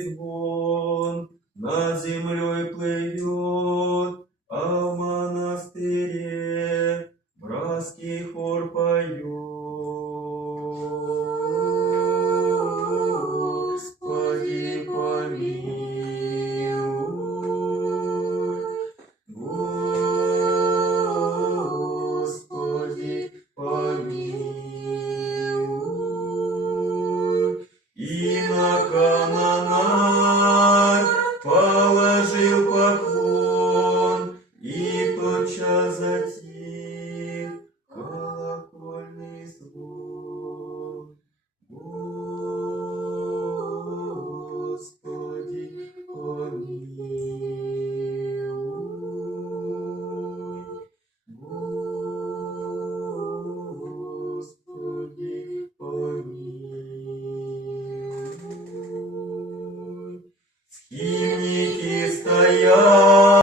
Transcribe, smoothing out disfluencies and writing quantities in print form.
звон над землей плывет, а в монастыре братский хор поет. Господи, помилуй, Господи, помилуй. И на канонарь положил поклон, и тотчас затих колокольный звон. Господи, помилуй, Господи, помилуй. Скимники стоят